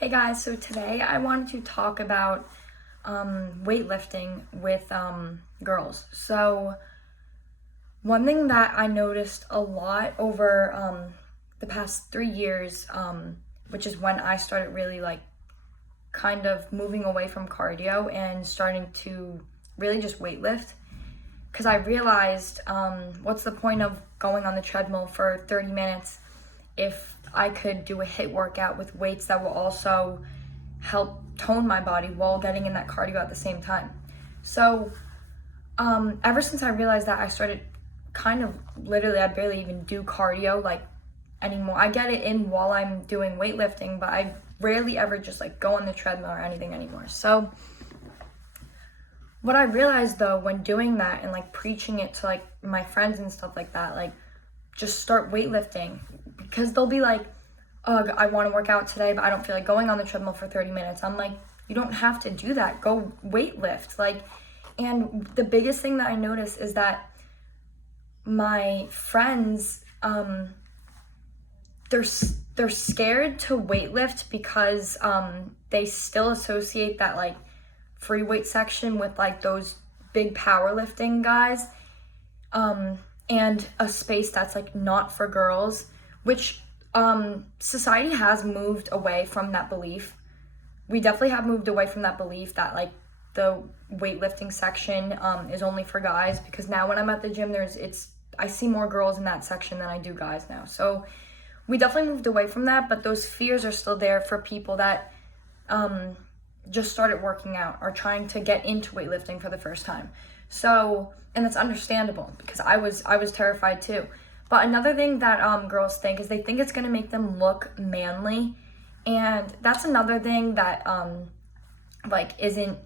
Hey guys, so today I wanted to talk about weightlifting with girls. So one thing that I noticed a lot over the past 3 years, which is when I started really kind of moving away from cardio and starting to really just weightlift, because I realized what's the point of going on the treadmill for 30 minutes if I could do a HIIT workout with weights that will also help tone my body while getting in that cardio at the same time. So ever since I realized that, I started kind of literally, I barely even do cardio anymore. I get it in while I'm doing weightlifting, but I rarely ever just go on the treadmill or anything anymore. So what I realized though when doing that and preaching it to my friends and stuff like that, just start weightlifting, because they'll be like, "Ugh, I want to work out today, but I don't feel like going on the treadmill for 30 minutes. I'm like, you don't have to do that. Go weightlift. And the biggest thing that I noticed is that my friends, they're scared to weightlift because they still associate that free weight section with those big powerlifting guys, and a space that's not for girls, which society has moved away from that belief. We definitely have moved away from that belief that the weightlifting section is only for guys, because now when I'm at the gym, I see more girls in that section than I do guys now. So we definitely moved away from that, but those fears are still there for people that just started working out or trying to get into weightlifting for the first time. So, and that's understandable, because I was terrified too. But another thing that girls think is they think it's going to make them look manly. And that's another thing that isn't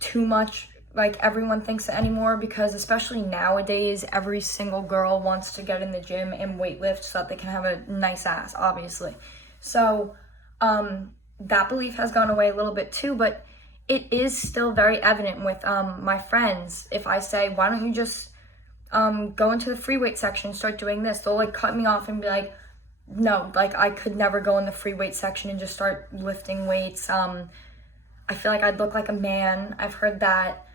too much everyone thinks it anymore, because especially nowadays, every single girl wants to get in the gym and weightlift so that they can have a nice ass, obviously. So that belief has gone away a little bit too, but it is still very evident with my friends. If I say, why don't you just go into the free weight section and start doing this, they'll cut me off and be like, no, I could never go in the free weight section and just start lifting weights. I feel like I'd look like a man. I've heard that.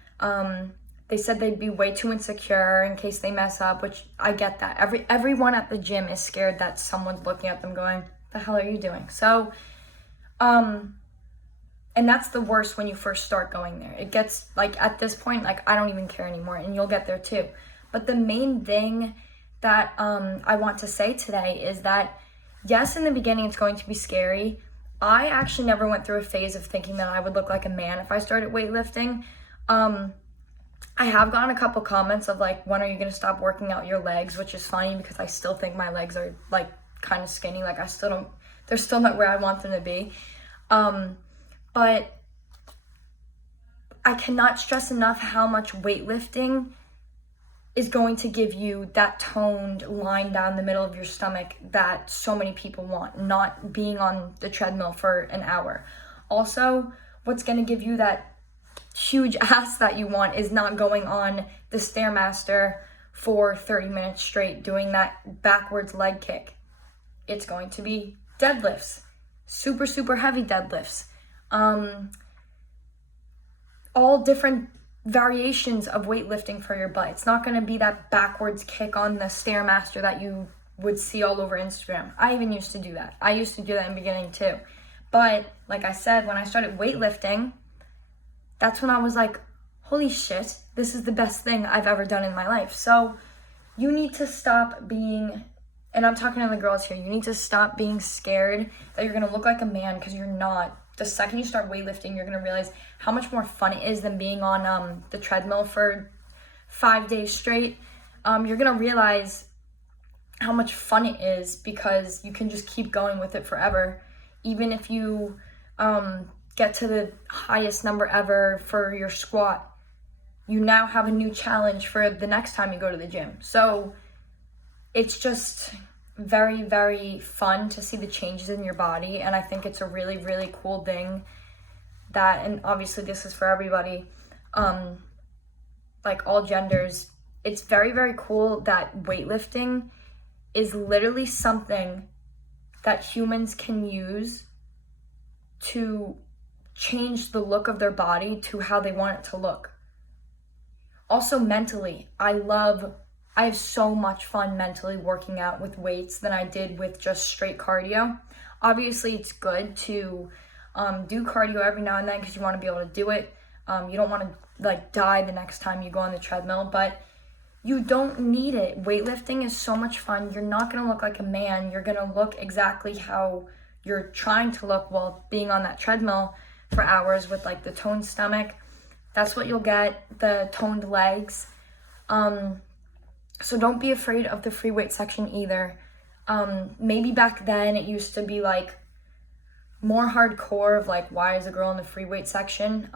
They said they'd be way too insecure in case they mess up, which I get that. Everyone at the gym is scared that someone's looking at them going, the hell are you doing? So and that's the worst when you first start going there. It gets at this point, I don't even care anymore, and you'll get there too. But the main thing that I want to say today is that, yes, in the beginning it's going to be scary. I actually never went through a phase of thinking that I would look like a man if I started weightlifting. I have gotten a couple comments of when are you going to stop working out your legs, which is funny because I still think my legs are kind of skinny. They're still not where I want them to be. But I cannot stress enough how much weightlifting is going to give you that toned line down the middle of your stomach that so many people want, not being on the treadmill for an hour. Also, what's going to give you that huge ass that you want is not going on the Stairmaster for 30 minutes straight doing that backwards leg kick. It's going to be deadlifts, super, super heavy deadlifts. All different variations of weightlifting for your butt. It's not going to be that backwards kick on the Stairmaster that you would see all over Instagram. I even used to do that. I used to do that in the beginning too. But like I said, when I started weightlifting, that's when I was like, holy shit, this is the best thing I've ever done in my life. So you need to stop being, and I'm talking to the girls here, you need to stop being scared that you're going to look like a man, because you're not. The second you start weightlifting, you're going to realize how much more fun it is than being on the treadmill for 5 days straight. You're going to realize how much fun it is, because you can just keep going with it forever. Even if you get to the highest number ever for your squat, you now have a new challenge for the next time you go to the gym. So it's just very, very fun to see the changes in your body, and I think it's a really, really cool thing that, and obviously this is for everybody, all genders. It's very, very cool that weightlifting is literally something that humans can use to change the look of their body to how they want it to look. Also mentally, I have so much fun mentally working out with weights than I did with just straight cardio. Obviously, it's good to do cardio every now and then because you want to be able to do it. You don't want to die the next time you go on the treadmill, but you don't need it. Weightlifting is so much fun. You're not going to look like a man. You're going to look exactly how you're trying to look while being on that treadmill for hours with the toned stomach. That's what you'll get, the toned legs. So don't be afraid of the free weight section either. Maybe back then it used to be more hardcore of why is a girl in the free weight section?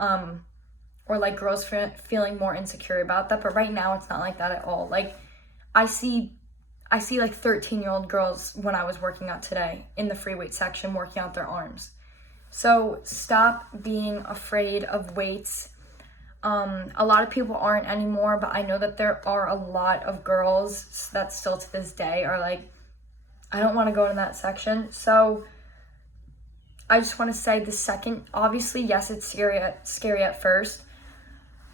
Or girls feeling more insecure about that. But right now it's not like that at all. I see 13-year-old girls when I was working out today in the free weight section working out their arms. So stop being afraid of weights. A lot of people aren't anymore, but I know that there are a lot of girls that still to this day are I don't want to go in that section. So I just want to say the second, obviously, yes, it's scary at first.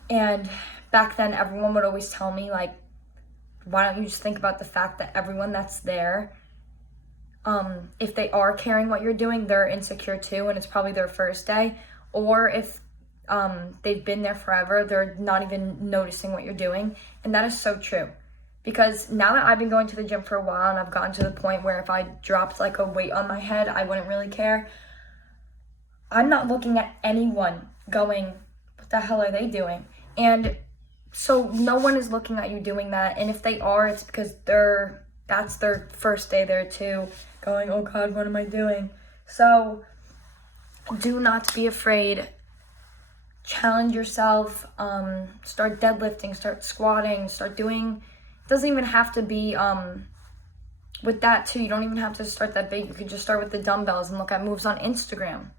And back then, everyone would always tell me, why don't you just think about the fact that everyone that's there, if they are caring what you're doing, they're insecure too, and it's probably their first day. Or if they've been there forever, they're not even noticing what you're doing. And that is so true. Because now that I've been going to the gym for a while and I've gotten to the point where if I dropped a weight on my head, I wouldn't really care. I'm not looking at anyone going, what the hell are they doing? And so no one is looking at you doing that. And if they are, it's because that's their first day there too, going, oh God, what am I doing? So do not be afraid. Challenge yourself. Start deadlifting, start squatting, start doing, it doesn't even have to be, with that too, you don't even have to start that big. You could just start with the dumbbells and look at moves on Instagram.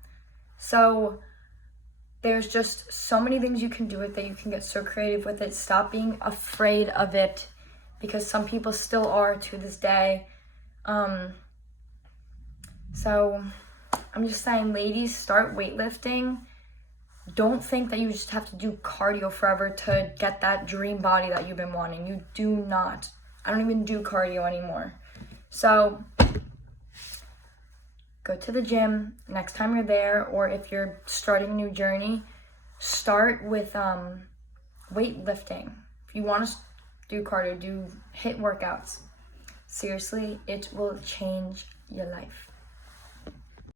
So there's just so many things you can do with it. You can get so creative with it. Stop being afraid of it, because some people still are to this day. So I'm just saying, ladies, start weightlifting. Don't think that you just have to do cardio forever to get that dream body that you've been wanting. You do not. I don't even do cardio anymore. So go to the gym next time you're there, or if you're starting a new journey, start with weightlifting. If you want to do cardio, do HIIT workouts. Seriously, it will change your life.